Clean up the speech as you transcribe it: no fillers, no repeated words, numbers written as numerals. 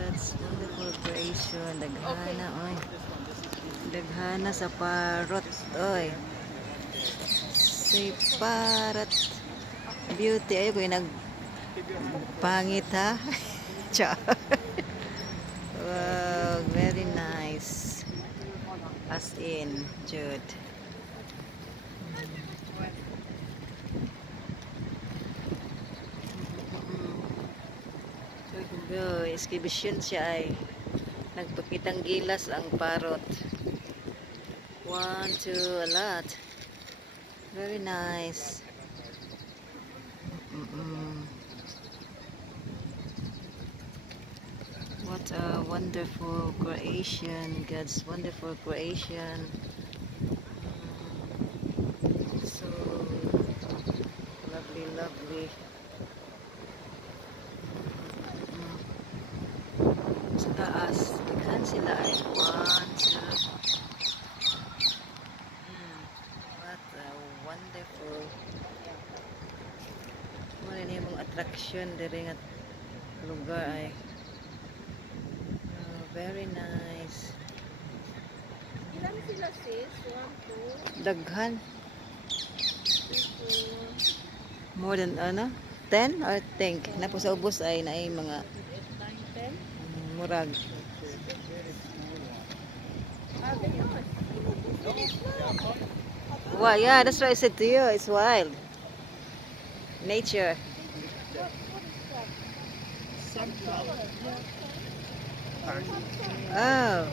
God's wonderful creation. Daghana, oy. Daghana sa parrot, oy. Say parrot. Beauty. Ayaw ko yung nagpangit, ha? Char. Wow, very nice. As in, Jude. Exhibition siya ay nagpakitang gilas ang parrot. 1, 2, a lot. Very nice. What a wonderful creation. God's wonderful creation. So lovely, lovely. Sa taas, daghan sila ay 1, 2. What a wonderful. Muna niya mong attraction diri nga lugar ay. Very nice. Ilan sila sis? 1, 2. Daghan. 2, 4. More than 10 or think. Napo sa ubos ay naay mga 8, 9, 10. murag. Wow, yeah, that's what I said to you. It's wild. Nature. Sunflower. Oh.